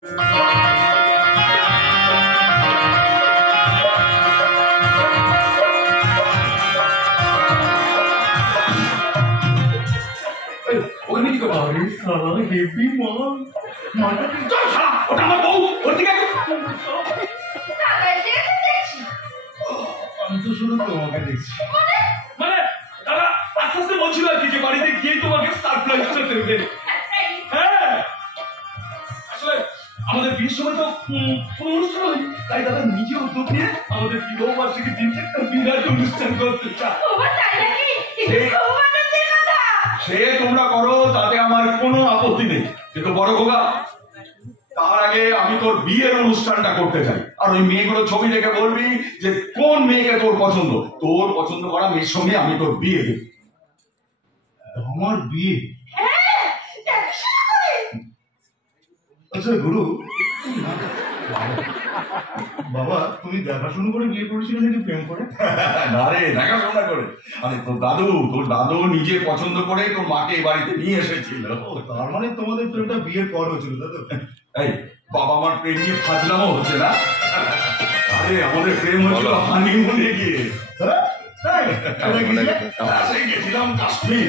ওখানে কি করছো? আরে সালা হেভি মাল, মালটা চল শালা, ওটা আমার বউ, ওর দিকে আমি তো শুধু তোমাকে দেখছি। মানে দাদা আস্তে আস্তে বলছিল আর কি যে বাড়িতে গিয়ে তোমাকে সারপ্রাইজটা দেবে। হ্যাঁ আসলে আমাদের বিয়ের সময় তো কোনো অনুষ্ঠান হয়নি, তাই দাদা নিজে উদ্যোগ নিয়ে আমাদের বিবাহ বার্ষিকীর দিনটা একটা বিরাট অনুষ্ঠান করতে চায়। সে তোমরা করো, তাতে আমার কোনো আপত্তি নেই, কিন্তু বড় খোকা তার আগে আমি তোর বিয়ের অনুষ্ঠানটা করতে চাই। আর ওই মেয়েগুলো ছবি দেখে বলবি যে কোন মেয়েকে তোর পছন্দ, তোর পছন্দ করা মেয়ের সঙ্গে আমি তোর বিয়ে দেব। আমার বিয়ে? আচ্ছা গুরু, বাবা তুমি দেখাশুনো করে বিয়ে করেছিলে নাকি প্রেম করে? না রে, দেখাশোনা করে। আরে তোর দাদু নিজে পছন্দ করে তোর মাকে এই বাড়িতে নিয়ে এসেছিল। তার মানে তোমাদের প্রেমটা বিয়ের পর হয়েছিল, তাই তো? এই বাবা আমার প্রেম নিয়ে ফাজলামও হচ্ছে না। আরে আমাদের প্রেম হচ্ছিল হানিমুনে গিয়ে। গেছিলাম কাশ্মীর।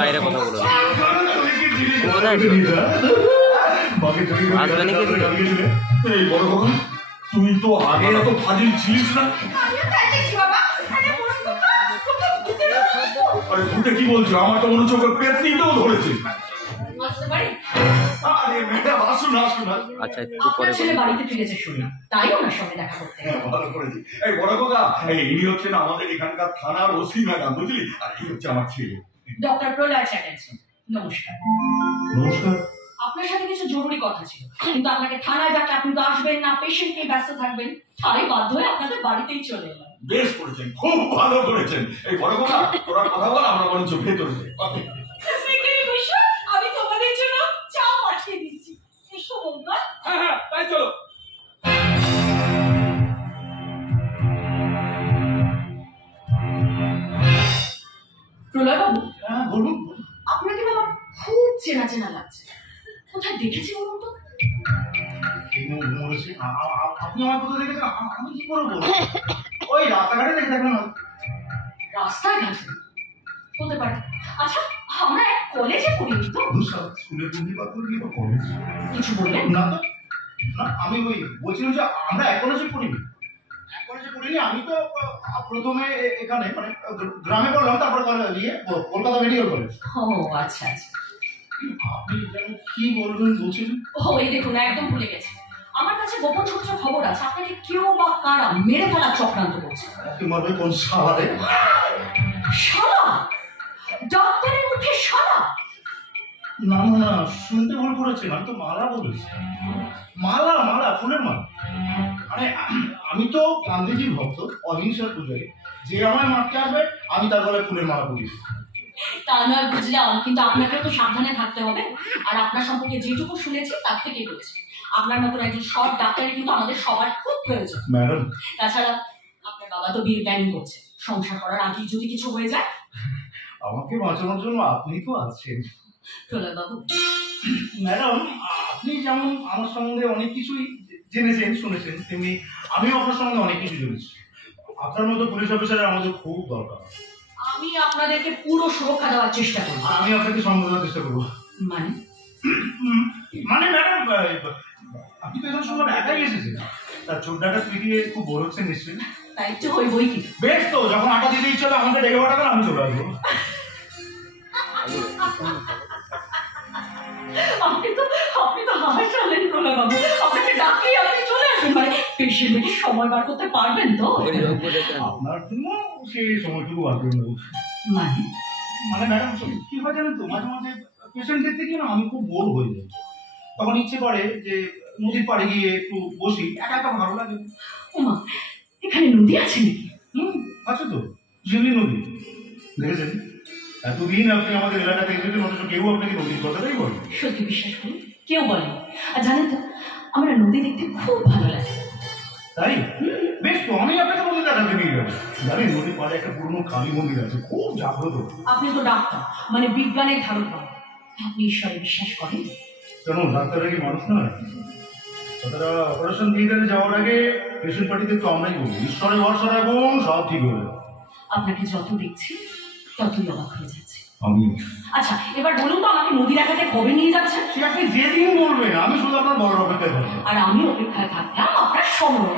বাইরে কথা বলো। তুই তো আগে এত ফাজিল ছিলিস না। আরে ভূতে কি বলছো? আমার তো মনে হচ্ছে ওকে পেতনিতেও ধরেছে। আরে ম্যাডাম আসুন আসুন। আচ্ছা একটু পরে ছেলে বাড়িতে ফিরেছে শুনলাম, তাই ওনার সঙ্গে দেখা করতে। ভালো করেছি। এই বড় খোকা, ইনি হচ্ছেন আমাদের এখানকার থানার ওসি ম্যাডাম, বুঝলি? আর এই হচ্ছে আমার ছেলে ডক্টর প্রলয় চ্যাটার্জি। নমস্কার। নমস্কার। আপনার সাথে কিছু জরুরি কথা ছিল, কিন্তু আপনাকে থানায় ডাকলে আপনি তো আসবেন না, পেশেন্ট নিয়ে ব্যস্ত থাকবেন, তাই বাধ্য হয়ে আপনাদের বাড়িতেই চলে এলাম। বেশ করেছেন, খুব ভালো করেছেন। এই বড় খোকা তোরা কথা বল, আমরা বরঞ্চ ভেতরে যাই। আমি তোমাদের জন্য চা পাঠিয়ে দিচ্ছি। এসো বন্ধুরা। হ্যাঁ হ্যাঁ তাই চলো। প্রলয় বাবু, হ্যাঁ বলুন। আপনাকে আমার খুব চেনা চেনা লাগছে, কোথায় দেখেছি বলুন তো? আপনি আমার কোথায় দেখেছেন? আমি কি করে বলবো? ওই রাস্তাঘাটে দেখে দেখবেন। রাস্তাঘাটে হতে পারে। আচ্ছা, আমরা এক কলেজে পড়িনি তো? স্কুলের বন্ধু পাত্র কি কলেজ? কিছু বললেন না তো, না আমি ওই বলছিলাম যে আমরা এক কলেজে পড়িনি। এক কলেজে পড়িনি, আমি তো প্রথমে এখানে মানে গ্রামে পড়লাম, তারপরে কলকাতা মেডিকেল কলেজ। ও আচ্ছা আচ্ছা। আপনি যেন কি বলবেন বলছিলেন? ও এই দেখুন, একদম ভুলে গেছি। আমার কাছে গোপন সূত্র খবর আছে, আপনাকে কেউ বা কারা মেরে ফেলার চক্রান্ত করছে। কি মারবে? কোন শালারে? শালা? ডাক্তারের মুখে শালা? না না না, শুনতে ভুল করেছেন, আমি তো মালা বলেছি। মালা মালা, ফুলের মালা। মানে আমি তো গান্ধীজির ভক্ত, অহিংসার পূজারী। যে আমায় মারতে আসবে আমি তার গলায় ফুলের মালা পরিয়ে দিই। তা নয় বুঝলাম, কিন্তু আপনাকে তো সাবধানে থাকতে হবে। আর আপনার সম্পর্কে যেটুকু শুনেছি তার থেকে বলছি, আপনার মতন একজন সৎ ডাক্তারের কিন্তু আমাদের সবার খুব প্রয়োজন। ম্যাডাম, তাছাড়া আপনার বাবা তো বিয়ে প্ল্যানিং করছে, সংসার করার আগেই যদি কিছু হয়ে যায়। আমাকে বাঁচানোর জন্য আপনি তো আছেন। প্রলয় বাবু, ম্যাডাম, আপনি যেমন আমার সম্বন্ধে অনেক কিছুই জেনেছেন শুনেছেন, তেমনি আমিও আপনার সম্বন্ধে অনেক কিছু জেনেছি। আপনার মতো পুলিশ অফিসারের আমাদের খুব দরকার। আমি আপনাদেরকে পুরো সুরক্ষা দেওয়ার চেষ্টা করব। আমি আপনাকে সম্মান দেওয়ার চেষ্টা করবো। মানে মানে ম্যাডাম, আপনি তো এখন সময় একাই এসেছেন, তার চোখ ডাকা পিটিয়ে খুব বড় হচ্ছেন নিশ্চয়ই। তাই তো ওই বই কি? বেশ, তো যখন আটা দিতে ইচ্ছে হবে আমাকে ডেকে পাঠাবেন, আমি চলে আসবো। আপনি তো হাসালেন প্রলয় বাবু, আপনাকে ডাকলেই আপনি চলে আসবেন। মানে পেশেন্টকে সময় বার করতে পারবেন তো? আপনার জন্য সেই সময়টুকু বার করে নেবো। মানে মানে ম্যাডাম কি হয় জানেন তো, মাঝে মাঝে পেশেন্ট দেখতে গিয়ে না আমি খুব বোর হয়ে যাই। তখন ইচ্ছে করে যে নদীর পাড়ে গিয়ে একটু বসি, একা একা ভালো লাগে। ওমা, এখানে নদী আছে নাকি? আছে তো, শিউলি নদী। দেখেছেন, এতদিন আপনি আমাদের এলাকাতে এসেছেন, অথচ কেউ আপনাকে নদীর কথাটাই বলে। সত্যি বিশ্বাস করুন, কেউ বলেনি। আর জানেন তো, আমরা নদী দেখতে খুব ভালো লাগে। তাই বেশ, তো আমি আপনাকে নদী দেখাতে নিয়ে যাবো। জানেন, নদীর পাড়ে একটা পুরনো কালী মন্দির আছে, খুব জাগ্রত। আপনি তো ডাক্তার, মানে বিজ্ঞানের ধারণা। আপনি ঈশ্বরে বিশ্বাস করেন? কেন ডাক্তাররা কি মানুষ নয়? তারা অপারেশন থিয়েটারে যাওয়ার আগে পেশেন্ট পার্টিতে তো আমরাই বলি ঈশ্বরে ভরসা রাখুন, সব ঠিক হবে। আপনাকে যত দেখছি ততই অবাক হয়ে যাচ্ছে। আমি আচ্ছা এবার বলুন তো আমাকে নদী দেখাতে কবে নিয়ে যাচ্ছেন? সে আপনি যেদিন বলবেন, আমি শুধু আপনার বড় অপেক্ষায় থাকবো। আর আমি অপেক্ষায় থাকলাম আপনার সময়।